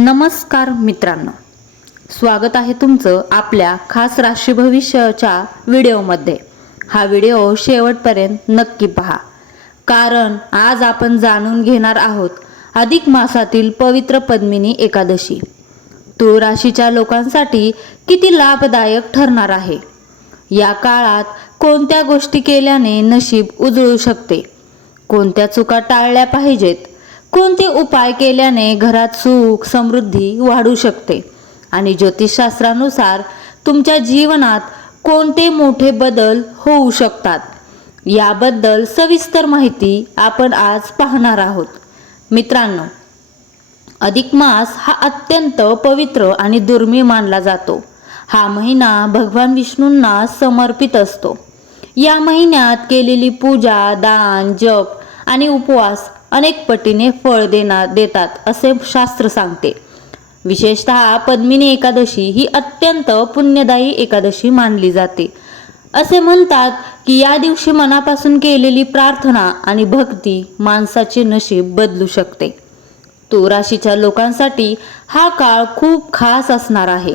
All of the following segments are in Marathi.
नमस्कार मित्रांनो, स्वागत आहे तुमचं आपल्या खास राशी भविष्याच्या व्हिडिओमध्ये। हा व्हिडिओ शेवटपर्यंत नक्की पहा, कारण आज आपण जाणून घेणार आहोत अधिक मासातील पवित्र पद्मिनी एकादशी तुळ राशीच्या लोकांसाठी किती लाभदायक ठरणार आहे। या काळात कोणत्या गोष्टी केल्याने नशीब उजळू शकते, कोणत्या चुका टाळल्या पाहिजेत, कोणते उपाय केल्याने घरात सुख समृद्धी वाढू शकते आणि ज्योतिषशास्त्रानुसार तुमच्या जीवनात कोणते मोठे बदल होऊ शकतात, याबद्दल सविस्तर माहिती आपण आज पाहणार आहोत। मित्रांनो, अधिक मास हा अत्यंत पवित्र आणि दुर्मिळ मानला जातो। हा महिना भगवान विष्णूंना समर्पित असतो। या महिन्यात केलेली पूजा, दान, जप आणि उपवास अनेक पटीने फळ देतात असे शास्त्र सांगते। विशेषतः पद्मिनी एकादशी ही अत्यंत पुण्यदायी एकादशी मानली जाते। असे म्हणतात की या दिवशी मनापासून केलेली प्रार्थना आणि भक्ती माणसाचे नशीब बदलू शकते। तुळ राशीच्या लोकांसाठी हा काळ खूप खास असणार आहे,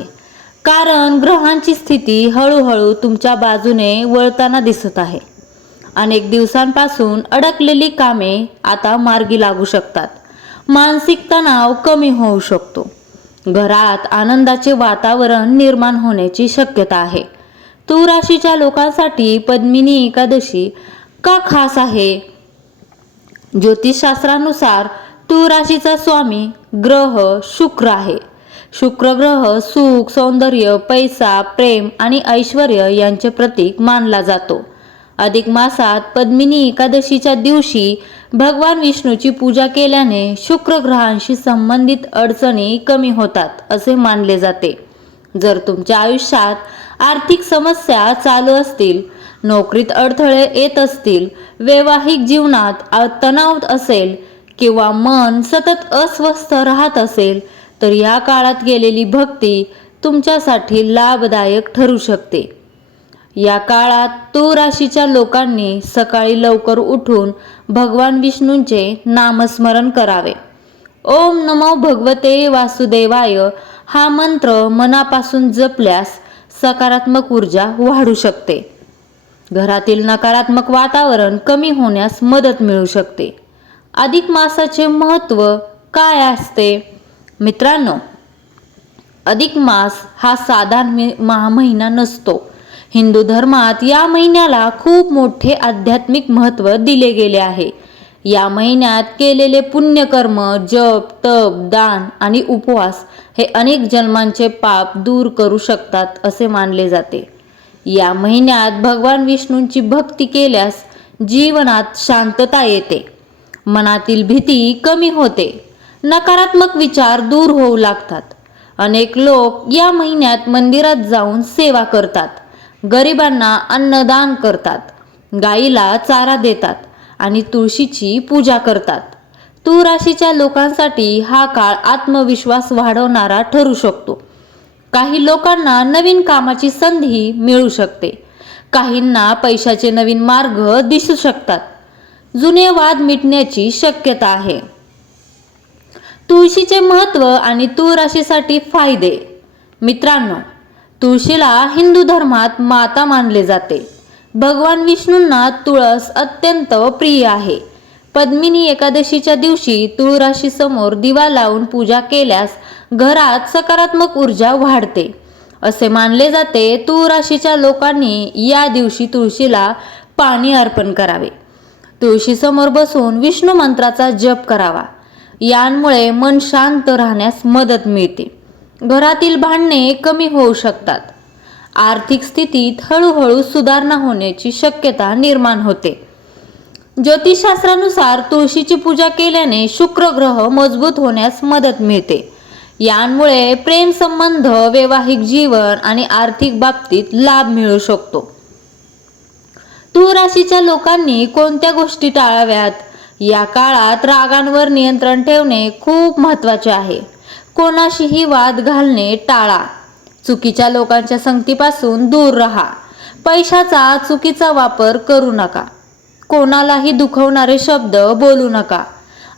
कारण ग्रहांची स्थिती हळूहळू तुमच्या बाजूने वळताना दिसत आहे। अनेक दिवसांपासून अडकलेली कामे आता मार्गी लागू शकतात। मानसिक तणाव कमी होऊ शकतो। घरात आनंदाचे वातावरण निर्माण होण्याची शक्यता आहे। तुळ राशीच्या लोकांसाठी पद्मिनी एकादशी का खास आहे? ज्योतिषशास्त्रानुसार तुळ राशीचा स्वामी ग्रह शुक्र आहे। शुक्र ग्रह सुख, सौंदर्य, पैसा, प्रेम आणि ऐश्वर्य यांचे प्रतीक मानला जातो। अधिक मासात पद्मिनी एकादशीच्या दिवशी भगवान विष्णूची पूजा केल्याने शुक्र ग्रहांशी संबंधित अडचणी कमी होतात असे मानले जाते। जर तुमच्या आयुष्यात आर्थिक समस्या चालू असतील, नोकरीत अडथळे येत असतील, वैवाहिक जीवनात तणाव असेल किंवा मन सतत अस्वस्थ राहत असेल, तर या काळात केलेली भक्ती तुमच्यासाठी लाभदायक ठरू शकते। या काळात तुळ राशीच्या लोकांनी सकाळी लवकर उठून भगवान विष्णूंचे नामस्मरण करावे। ओम नमो भगवते वासुदेवाय हा मंत्र मनापासून जपल्यास सकारात्मक ऊर्जा वाढू शकते। घरातील नकारात्मक वातावरण कमी होण्यास मदत मिळू शकते। अधिक मासाचे महत्त्व काय असते? मित्रांनो, अधिक मास हा साधारण महिना नसतो। हिंदू धर्मात या महिन्याला खूप मोठे आध्यात्मिक महत्त्व दिले गेले आहे। या महिन्यात केलेले पुण्यकर्म, जप, तप, दान आणि उपवास हे अनेक जन्मांचे पाप दूर करू शकतात असे मानले जाते। या महिन्यात भगवान विष्णूंची भक्ती केल्यास जीवनात शांतता येते, मनातील भीती कमी होते, नकारात्मक विचार दूर होऊ लागतात। अनेक लोक या महिन्यात मंदिरात जाऊन सेवा करतात, गरिबांना अन्नदान करतात, गाईला चारा देतात आणि तुळशीची पूजा करतात। तुळ राशीच्या लोकांसाठी हा काळ आत्मविश्वास वाढवणारा ठरू शकतो। काही लोकांना नवीन कामाची संधी मिळू शकते, काहींना पैशाचे नवीन मार्ग दिसू शकतात, जुने वाद मिटण्याची शक्यता आहे। तुळशीचे महत्त्व आणि तुळ राशीसाठी फायदे। मित्रांनो, तुळशीला हिंदू धर्मात माता मानले जाते। भगवान विष्णूंना तुळस अत्यंत प्रिय आहे। पद्मिनी एकादशीच्या दिवशी तुळ राशी समोर दिवा लावून पूजा केल्यास घरात सकारात्मक ऊर्जा वाढते असे मानले जाते। तुळ राशीच्या लोकांनी या दिवशी तुळशीला पाणी अर्पण करावे, तुळशी समोर बसून विष्णू मंत्राचा जप करावा। यामुळे मन शांत राहण्यास मदत मिळते, घरातील भांडणे कमी होऊ शकतात, आर्थिक स्थितीत हळूहळू सुधारणा होण्याची शक्यता निर्माण होते। ज्योतिषशास्त्रानुसार तुळशीची पूजा केल्याने शुक्र ग्रह मजबूत होण्यास मदत मिळते। यामुळे प्रेम संबंध, वैवाहिक जीवन आणि आर्थिक बाबतीत लाभ मिळू शकतो। तुळ राशीच्या लोकांनी कोणत्या गोष्टी टाळाव्यात? या काळात रागांवर नियंत्रण ठेवणे खूप महत्त्वाचे आहे। कोणाशीही वाद घालणे टाळा, चुकीच्या लोकांच्या संगतीपासून दूर राहा, पैशाचा चुकीचा वापर करू नका, कोणालाही दुखवणारे शब्द बोलू नका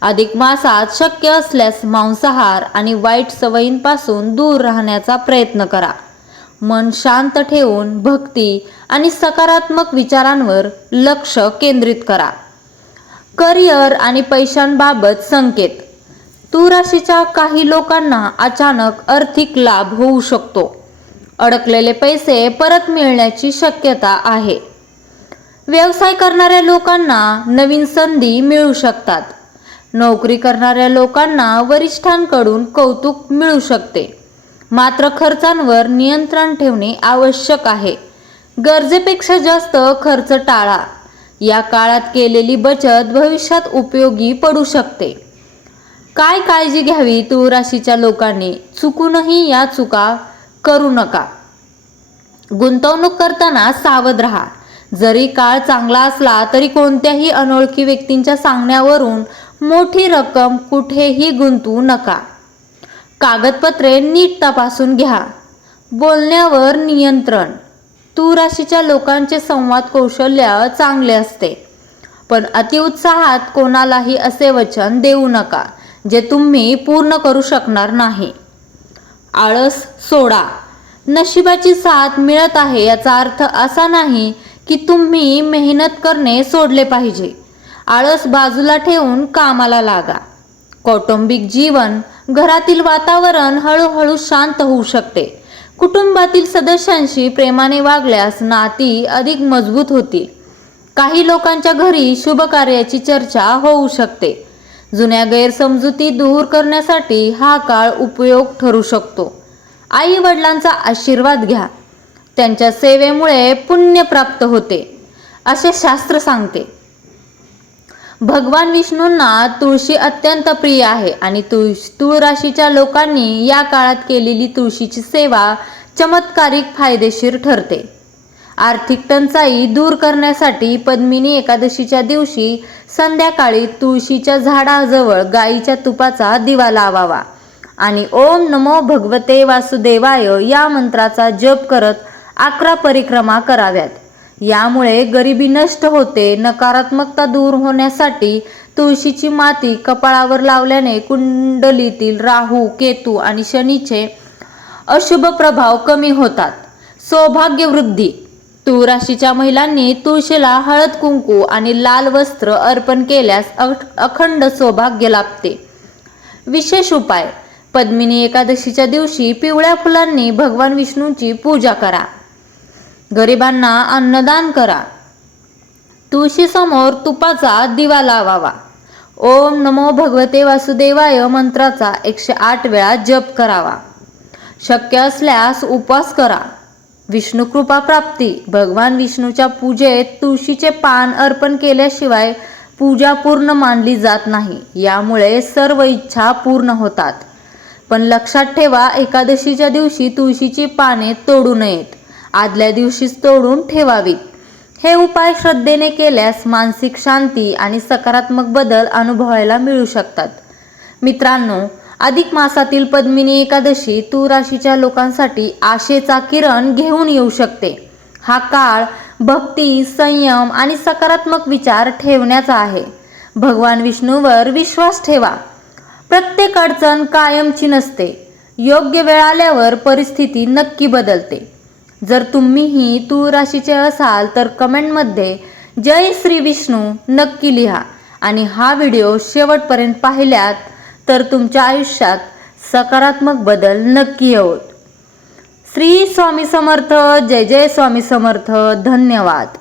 अधिक मासात शक्य असल्यास मांसाहार आणि वाईट सवयींपासून दूर राहण्याचा प्रयत्न करा. मन शांत ठेवून भक्ती आणि सकारात्मक विचारांवर लक्ष केंद्रित करा. करिअर आणि पैशांबाबत संकेत. तूळ राशीच्या काही लोकांना अचानक आर्थिक लाभ होऊ शकतो. अडकलेले पैसे परत मिळण्याची शक्यता आहे. व्यवसाय करणाऱ्या लोकांना नवीन संधी मिळू शकतात. नोकरी करणाऱ्या लोकांना वरिष्ठांकडून कौतुक मिळू शकते. मात्र खर्चांवर नियंत्रण ठेवणे आवश्यक आहे. गरजेपेक्षा जास्त खर्च टाळा. या काळात केलेली बचत भविष्यात उपयोगी पडू शकते. काय काळजी घ्यावी तूळ राशीच्या लोकांनी? चुकूनही या चुका करू नका. गुंतवणूक करताना सावध राहा. जरी काळ चांगला असला तरी कोणत्याही अनोळखी व्यक्तींच्या सांगण्यावरून मोठी रक्कम कुठेही गुंतवू नका. कागदपत्रे नीट तपासून घ्या. बोलण्यावर नियंत्रण. तूळ राशीच्या लोकांचे संवाद कौशल्य चांगले असते, पण अतिउत्साहात कोणालाही असे वचन देऊ नका जे तुम्ही पूर्ण करू शकणार नाही. आळस सोडा. नशिबाची साथ मिळत आहे याचा अर्थ असा नाही की तुम्ही मेहनत करणे सोडले पाहिजे. आळस बाजूला ठेवून कामाला लागा. कौटुंबिक जीवन. घरातील वातावरण हळूहळू शांत होऊ शकते. कुटुंबातील सदस्यांशी प्रेमाने वागल्यास नाती अधिक मजबूत होतील. काही लोकांच्या घरी शुभ कार्याची चर्चा होऊ शकते. जुन्या गैरसमजुती दूर करण्यासाठी हा काळ उपयोग ठरू शकतो. आई वडिलांचा आशीर्वाद घ्या. त्यांच्या सेवेमुळे पुण्य प्राप्त होते असे शास्त्र सांगते. भगवान विष्णूंना तुळशी अत्यंत प्रिय आहे आणि तूळ राशीच्या लोकांनी या काळात केलेली तुळशीची सेवा चमत्कारिक फायदेशीर ठरते. आर्थिक टंचाई दूर करण्यासाठी पद्मिनी एकादशीच्या दिवशी संध्याकाळी तुळशीच्या झाडाजवळ गाईच्या तुपाचा दिवा लावावा आणि ओम नमो भगवते वासुदेवाय या मंत्राचा जप करत 11 परिक्रमा कराव्यात. यामुळे गरिबी नष्ट होते. नकारात्मकता दूर होण्यासाठी तुळशीची माती कपाळावर लावल्याने कुंडलीतील राहू, केतू आणि शनीचे अशुभ प्रभाव कमी होतात. सौभाग्य वृद्धी. तूळ राशीच्या महिलांनी तुळशीला हळद कुंकू आणि लाल वस्त्र अर्पण केल्यास अखंड सौभाग्य लाभते. विशेष उपाय. पद्मिनी एकादशीच्या दिवशी पिवळ्या फुलांनी भगवान विष्णूंची पूजा करा. गरिबांना अन्नदान करा. तुळशीसमोर तुपाचा दिवा लावावा. ओम नमो भगवते वासुदेवाय मंत्राचा 108 वेळा जप करावा. शक्य असल्यास उपवास करा. विष्णू कृपा प्राप्ती. भगवान विष्णूच्या पूजेत तुळशीचे पान अर्पण केल्याशिवाय पूजा पूर्ण मानली जात नाही. यामुळे सर्व इच्छा पूर्ण होतात. पण लक्षात ठेवा, एकादशीच्या दिवशी तुळशीची पाने तोडू नयेत. आदल्या दिवशीच तोडून ठेवावीत. हे उपाय श्रद्धेने केल्यास मानसिक शांती आणि सकारात्मक बदल अनुभवायला मिळू शकतात. मित्रांनो, अधिक मासातील पद्मिनी एकादशी तूळ राशीच्या लोकांसाठी आशेचा किरण घेऊन येऊ शकते. हा काळ भक्ती, संयम आणि सकारात्मक विचार ठेवण्याचा आहे. भगवान विष्णूवर विश्वास ठेवा. प्रत्येक अडचण कायमची नसते. योग्य वेळ आल्यावर परिस्थिती नक्की बदलते. जर तुम्हीही तूळ राशीचे असाल तर कमेंटमध्ये जय श्री विष्णू नक्की लिहा आणि हा व्हिडिओ शेवटपर्यंत पाहिल्यात तर तुमच्या आयुष्यात सकारात्मक बदल नक्की येवोत. श्री स्वामी समर्थ. जय जय स्वामी समर्थ. धन्यवाद.